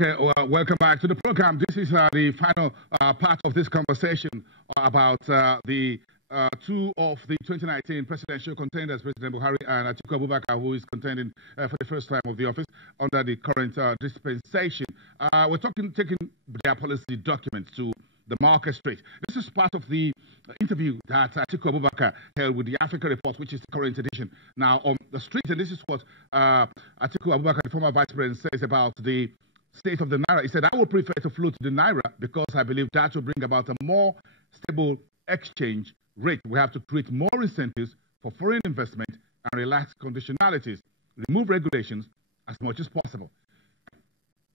Okay, well, welcome back to the program. This is the final part of this conversation about the two of the 2019 presidential contenders, President Buhari and Atiku Abubakar, who is contending for the first time of the office under the current dispensation. We're taking their policy documents to the market straight. This is part of the interview that Atiku Abubakar held with the Africa Report, which is the current edition. Now, on the street, and this is what Atiku Abubakar, the former vice president, says about the state of the Naira. He said, I would prefer to float the Naira because I believe that will bring about a more stable exchange rate. We have to create more incentives for foreign investment and relax conditionalities, remove regulations as much as possible.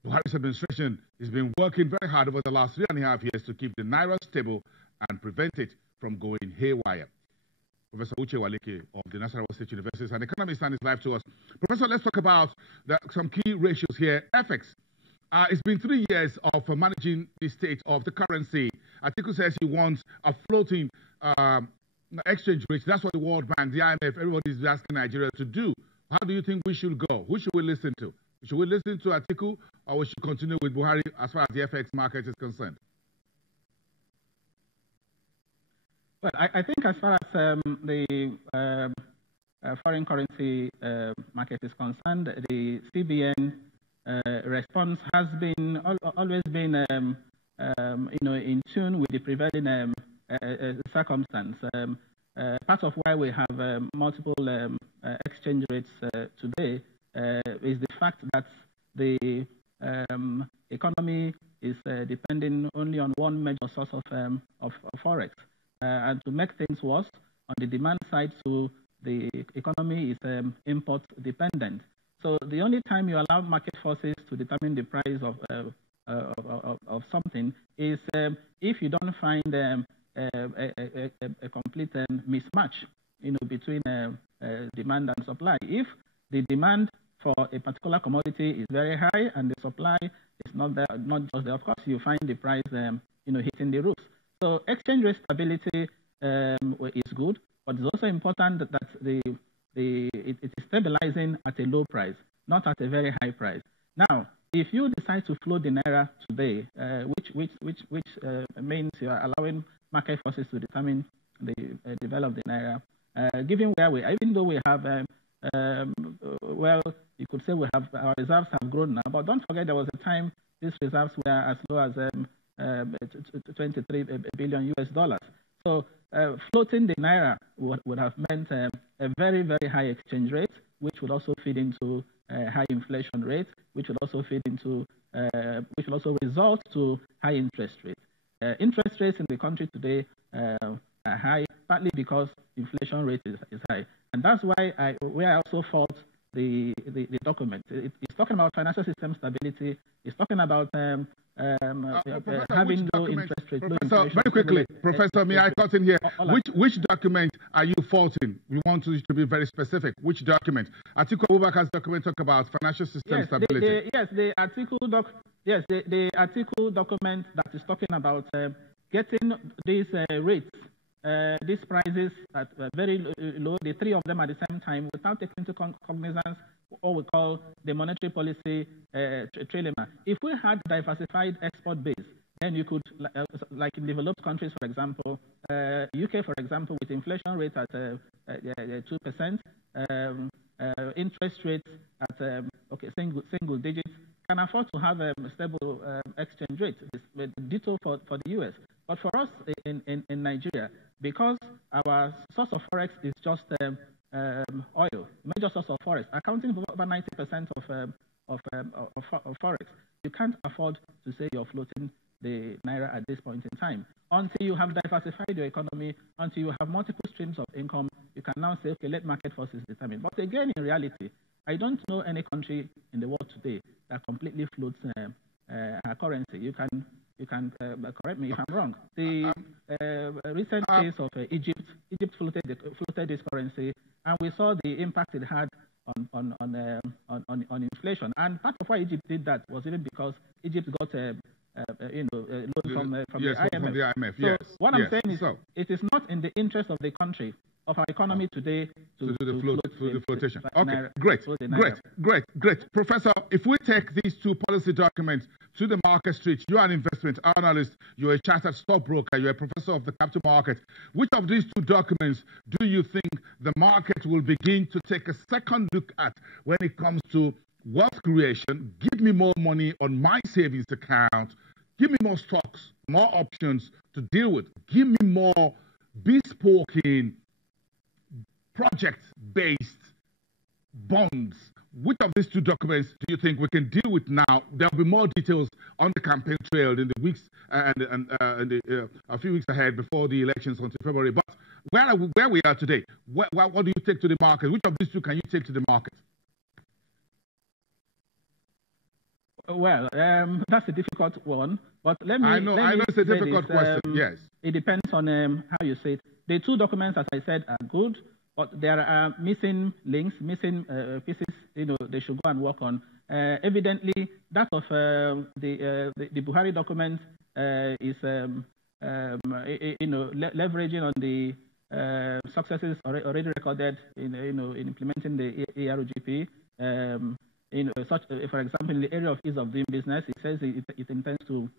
Buhari's administration has been working very hard over the last 3.5 years to keep the Naira stable and prevent it from going haywire. Professor Uche Waleke of the National State University is an economist and is live to us. Professor, let's talk about some key ratios here. FX. It's been 3 years of managing the state of the currency. Atiku says he wants a floating exchange rate. That's what the World Bank, the IMF, everybody is asking Nigeria to do. How do you think we should go? Who should we listen to? Should we listen to Atiku, or we should continue with Buhari as far as the FX market is concerned? Well, I think as far as the foreign currency market is concerned, the CBN response has been always been in tune with the prevailing circumstance. Part of why we have multiple exchange rates today is the fact that the economy is depending only on one major source of forex, and to make things worse, on the demand side, so the economy is import dependent. So the only time you allow market forces to determine the price of something is if you don't find a complete mismatch, between demand and supply. If the demand for a particular commodity is very high and the supply is not there, not just there, of course, you find the price, hitting the roof. So exchange rate stability is good, but it's also important that it is stabilizing at a low price, not at a very high price. Now, if you decide to float the Naira today, which means you are allowing market forces to determine the develop the Naira, given where we are, even though we have, you could say we have our reserves have grown now, but don't forget there was a time these reserves were as low as 23 billion US dollars. So floating the Naira would have meant a very, very high exchange rate, which would also feed into high inflation rate, which would also feed into, which would also result to high interest rates. Interest rates in the country today are high, partly because inflation rate is high, and that's why we also fault the document. It's talking about financial system stability. It's talking about having low interest rate. Professor, very quickly, Professor, may I cut in here? Which document are you faulting? We want you to be very specific. Which document? Atiku Abubakar's document talk about financial system stability. The Atiku document that is talking about getting these rates, these prices at very low, the three of them at the same time, without taking into cognizance what we call the monetary policy trilemma. If we had diversified export base, then you could, like in developed countries, for example, UK, for example, with inflation rate at 2%, interest rates at single digits, can afford to have a stable exchange rate. It's ditto for the US. But for us in Nigeria, because our source of forex is just oil, major source of forex, accounting for over 90% of forex, you can't afford to say you're floating the Naira at this point in time. Until you have diversified your economy, until you have multiple streams of income, you can now say, okay, let market forces determine. But again, in reality, I don't know any country in the world today that completely floats her currency. You can correct me if I'm wrong. The recent case of Egypt floated this currency, and we saw the impact it had on inflation. And part of why Egypt did that was even because Egypt got a loan from the IMF. From the IMF. So what I'm saying is, it is not in the interest of the country of our economy today to do the flotation. Okay, great. Professor, if we take these two policy documents to the market street, you're an investment analyst, you're a chartered stockbroker, you're a professor of the capital market. Which of these two documents do you think the market will begin to take a second look at when it comes to wealth creation? Give me more money on my savings account. Give me more stocks, more options to deal with. Give me more bespoke project-based bonds. Which of these two documents do you think we can deal with now? There'll be more details on the campaign trail in the weeks a few weeks ahead before the elections until February. But where we are today, what do you take to the market? Which of these two can you take to the market? Well, that's a difficult one. But let me. I know it's a difficult question. Yes. It depends on how you say it. The two documents, as I said, are good, but there are missing links, missing pieces. They should go and work on. Evidently, that of the Buhari document is leveraging on the successes already recorded in implementing the ERGP. For example, in the area of ease of doing business, it says it intends to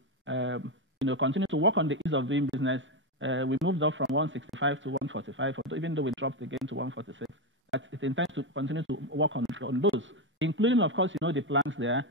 continue to work on the ease of doing business. We moved up from 165 to 145, even though we dropped again to 146. But it intends to continue to work on those, including, of course, the plans there,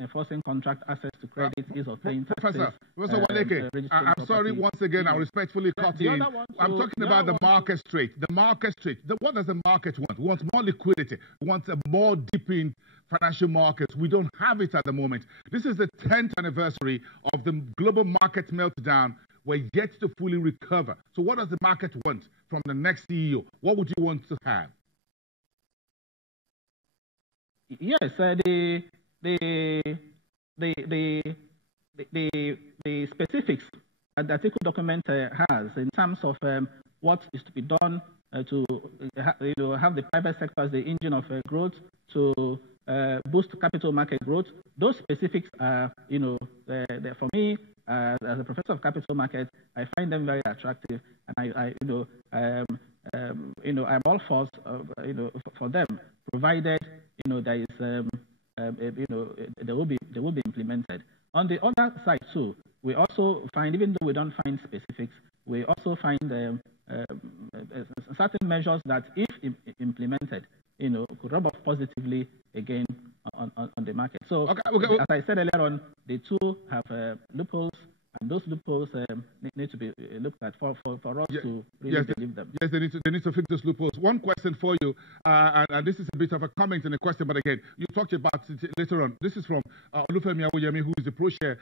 enforcing contract access to credit, ease of paying taxes. Professor Waneke, I'm sorry once again, I respectfully cut in. I'm talking about the market street. The market street. What does the market want? We want more liquidity. We want a more deepened financial markets. We don't have it at the moment. This is the 10th anniversary of the global market meltdown. We're yet to fully recover. So what does the market want from the next CEO? What would you want to have? Yes, the specifics that the article document has in terms of what is to be done to have the private sector as the engine of growth, to boost capital market growth. Those specifics are, for me, as a professor of capital markets, I find them very attractive, and I'm all for them, provided there is they will be implemented. On the other side too, we also find, even though we don't find specifics, we also find certain measures that, if implemented, could rub off positively again on the market. So, as I said earlier on, the two have loopholes, and those loopholes need to be looked at for us to really believe them. Yes, they need to fix those loopholes. One question for you, and this is a bit of a comment and a question, but again, you talked about it later on. This is from Olufemi Awoyemi, who is the Pro-Share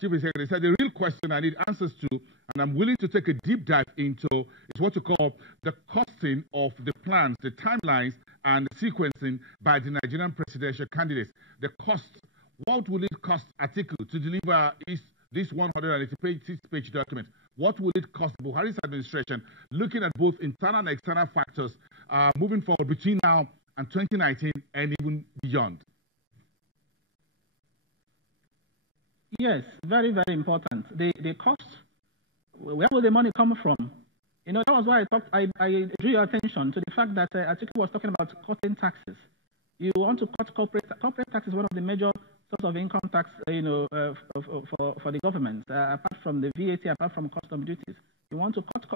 Chief Executive. He said, the real question I need answers to, and I'm willing to take a deep dive into, is what you call the costing of the plans, the timelines, and the sequencing by the Nigerian presidential candidates. The cost, what will it cost Atiku to deliver this 186-page document? What will it cost Buhari's administration, looking at both internal and external factors, moving forward between now and 2019 and even beyond? Yes, very, very important. The cost, where will the money come from? That was why I drew your attention to the fact that Atiku was talking about cutting taxes. You want to cut corporate tax is one of the major source of income tax, for the government, apart from the VAT, apart from custom duties. You want to cut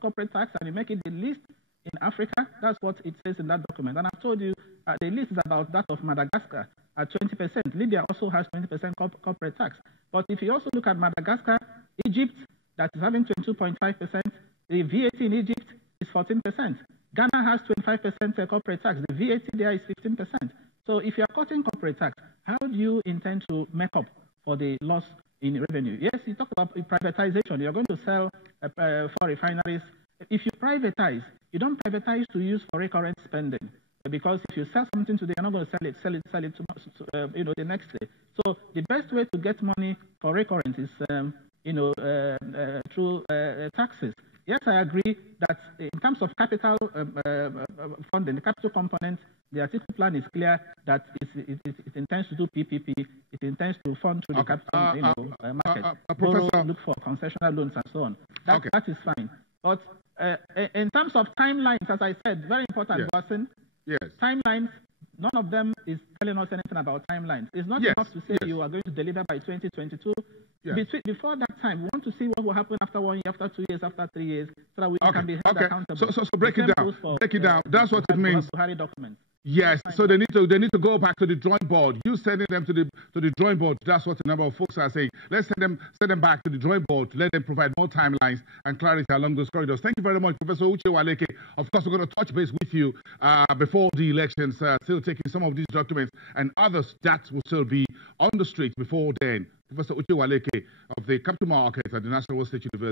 corporate tax, and you make it the least in Africa. That's what it says in that document. And I've told you, the list is about that of Madagascar at 20%. Libya also has 20% corporate tax. But if you also look at Madagascar, Egypt, that is having 22.5%, the VAT in Egypt is 14%. Ghana has 25% corporate tax. The VAT there is 15%. So if you are cutting corporate tax, how do you intend to make up for the loss in revenue? Yes, you talked about privatization. You're going to sell for refineries. If you privatize, you don't privatize to use for recurrent spending, because if you sell something today, you're not going to sell it tomorrow, the next day. So the best way to get money for recurrent is through taxes. Yes, I agree that in terms of capital funding, the capital component, the article plan is clear that it intends to do PPP. It intends to fund through the capital market, borrow, look for concessional loans and so on. That is fine. But in terms of timelines, as I said, very important, Watson. Yes. Timelines, none of them is telling us anything about timelines. It's not enough to say you are going to deliver by 2022. Before that time, we want to see what will happen after 1 year, after 2 years, after 3 years, so that we can be held accountable. So break it down. Break it down. That's what it means. Buhari documents. Yes, so they need to go back to the drawing board. You sending them to the drawing board. That's what a number of folks are saying. Let's send them back to the drawing board. Let them provide more timelines and clarity along those corridors. Thank you very much, Professor Uche Waleke. Of course, we're going to touch base with you before the elections, still taking some of these documents and others that will still be on the street before then. Professor Uche Waleke of the Capital Market at the National State University.